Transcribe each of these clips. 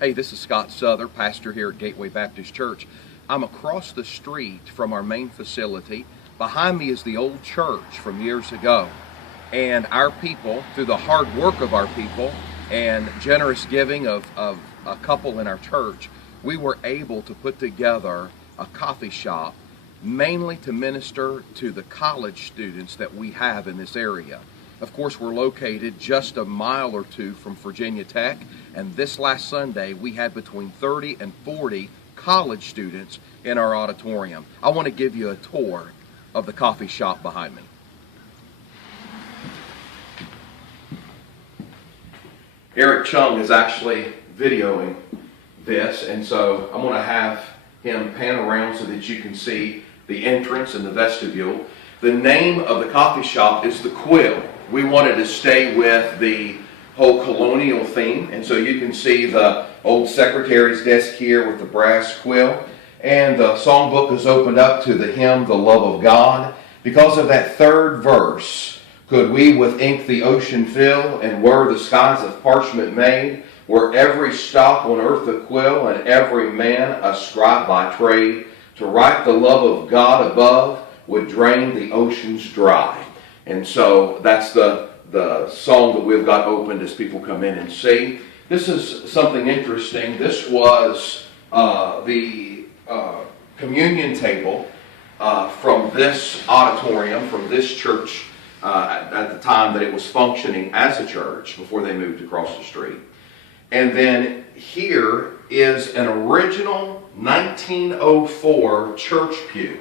Hey, this is Scott Souther, pastor here at Gateway Baptist Church. I'm across the street from our main facility. Behind me is the old church from years ago. And our people, through the hard work of our people and generous giving of a couple in our church, we were able to put together a coffee shop mainly to minister to the college students that we have in this area. Of course, we're located just a mile or two from Virginia Tech, and this last Sunday we had between 30 and 40 college students in our auditorium. I want to give you a tour of the coffee shop behind me. Eric Chung is actually videoing this, and so I'm going to have him pan around so that you can see the entrance and the vestibule. The name of the coffee shop is the Quill. We wanted to stay with the whole colonial theme, and so you can see the old secretary's desk here with the brass quill, and the songbook is opened up to the hymn, The Love of God. Because of that third verse, could we with ink the ocean fill, and were the skies of parchment made, were every stalk on earth a quill, and every man a scribe by trade, to write the love of God above would drain the oceans dry. And so that's the song that we've got opened as people come in and see. This is something interesting. This was the communion table from this auditorium, from this church at the time that it was functioning as a church before they moved across the street. And then here is an original 1904 church pew.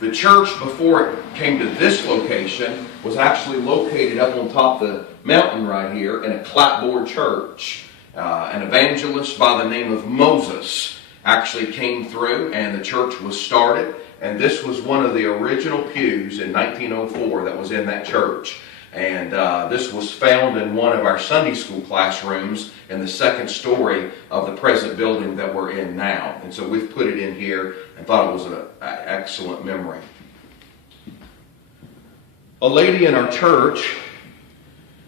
The church, before it came to this location, was actually located up on top of the mountain right here in a clapboard church. An evangelist by the name of Moses actually came through and the church was started. And this was one of the original pews in 1904 that was in that church. And this was found in one of our Sunday school classrooms in the second story of the present building that we're in now. And so we've put it in here and thought it was an excellent memory. A lady in our church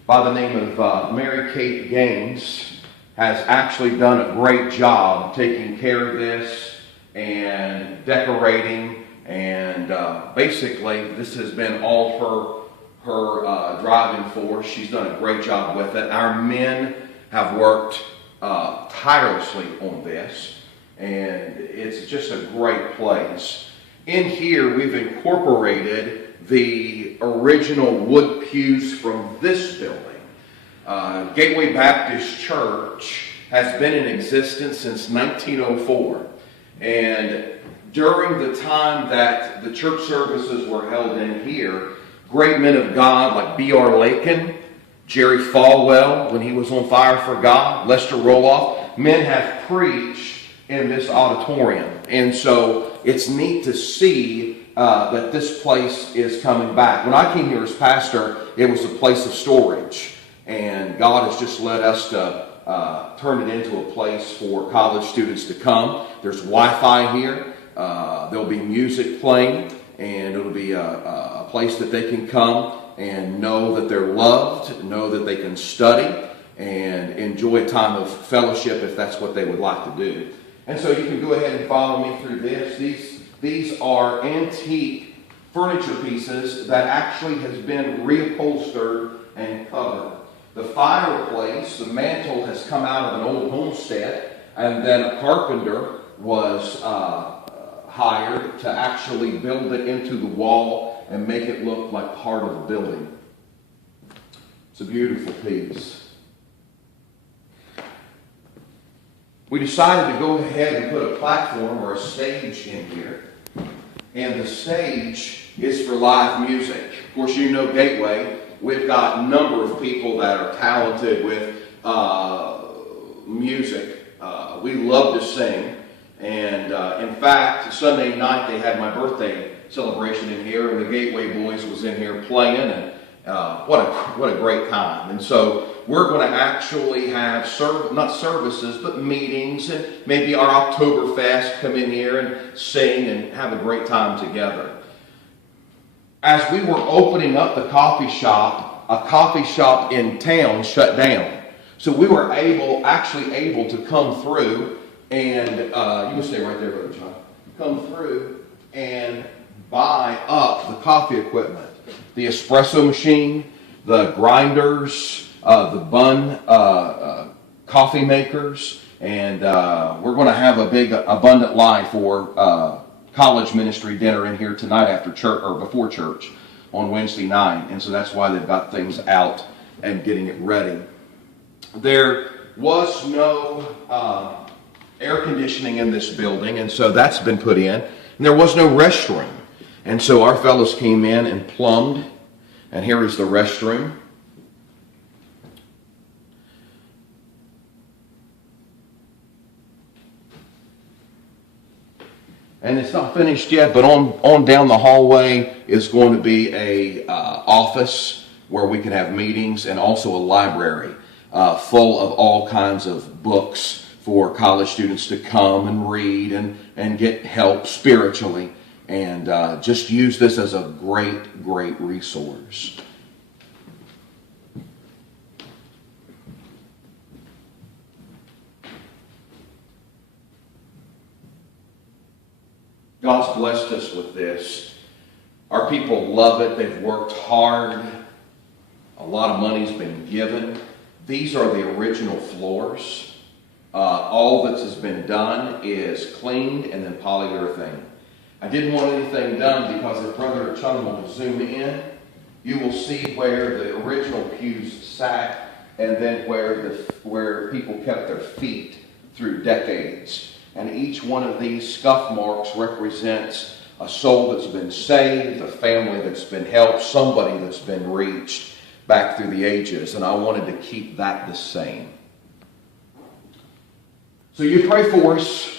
by the name of Mary Kate Gaines has actually done a great job taking care of this and decorating, and basically this has been all her driving force. She's done a great job with it. Our men have worked tirelessly on this, and it's just a great place. In here, we've incorporated the original wood pews from this building. Gateway Baptist Church has been in existence since 1904, and during the time that the church services were held in here, great men of God like B.R. Lakin, Jerry Falwell when he was on fire for God, Lester Roloff, men have preached in this auditorium. And so it's neat to see that this place is coming back. When I came here as pastor, it was a place of storage. And God has just led us to turn it into a place for college students to come. There's Wi-Fi here. There'll be music playing. And it'll be a place that they can come and know that they're loved, know that they can study, and enjoy a time of fellowship if that's what they would like to do. And so you can go ahead and follow me through this. These are antique furniture pieces that actually has been reupholstered and covered. The fireplace, the mantle has come out of an old homestead, and then a carpenter was hired to actually build it into the wall and make it look like part of the building. It's a beautiful piece. We decided to go ahead and put a platform or a stage in here. And the stage is for live music. Of course, you know Gateway. We've got a number of people that are talented with music. We love to sing. And in fact, Sunday night they had my birthday celebration in here, and the Gateway Boys was in here playing, and what a great time. And so we're going to actually have not services, but meetings, and maybe our Oktoberfest, come in here and sing and have a great time together. As we were opening up the coffee shop, a coffee shop in town shut down. So we were actually able to come through and, you can stay right there, Brother John. Come through and buy up the coffee equipment. The espresso machine, the grinders, the bun coffee makers, and we're going to have a big abundant life for college ministry dinner in here tonight after church or before church on Wednesday night, and so that's why they've got things out and getting it ready. There was no air conditioning in this building, and so that's been put in, and there was no restroom, and so our fellows came in and plumbed, and here is the restroom. And it's not finished yet, but on down the hallway is going to be a office where we can have meetings, and also a library full of all kinds of books for college students to come and read and get help spiritually, and just use this as a great, great resource. God's blessed us with this. Our people love it. They've worked hard. A lot of money's been given. These are the original floors. All that has been done is cleaned and then polyurethane. I didn't want anything done because if Brother Chung will zoom in, you will see where the original pews sat, and then where people kept their feet through decades. And each one of these scuff marks represents a soul that's been saved, a family that's been helped, somebody that's been reached back through the ages. And I wanted to keep that the same. So you pray for us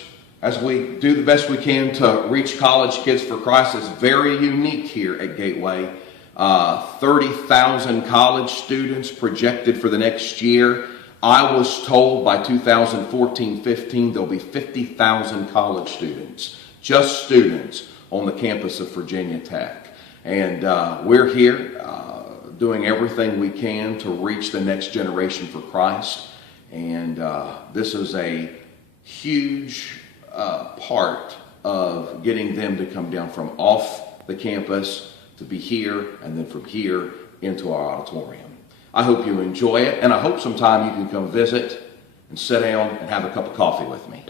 as we do the best we can to reach college kids for Christ. It's very unique here at Gateway. 30,000 college students projected for the next year. I was told by 2014-15 there'll be 50,000 college students, just students, on the campus of Virginia Tech. And we're here doing everything we can to reach the next generation for Christ. And this is a huge part of getting them to come down from off the campus to be here, and then from here into our auditorium. I hope you enjoy it, and I hope sometime you can come visit and sit down and have a cup of coffee with me.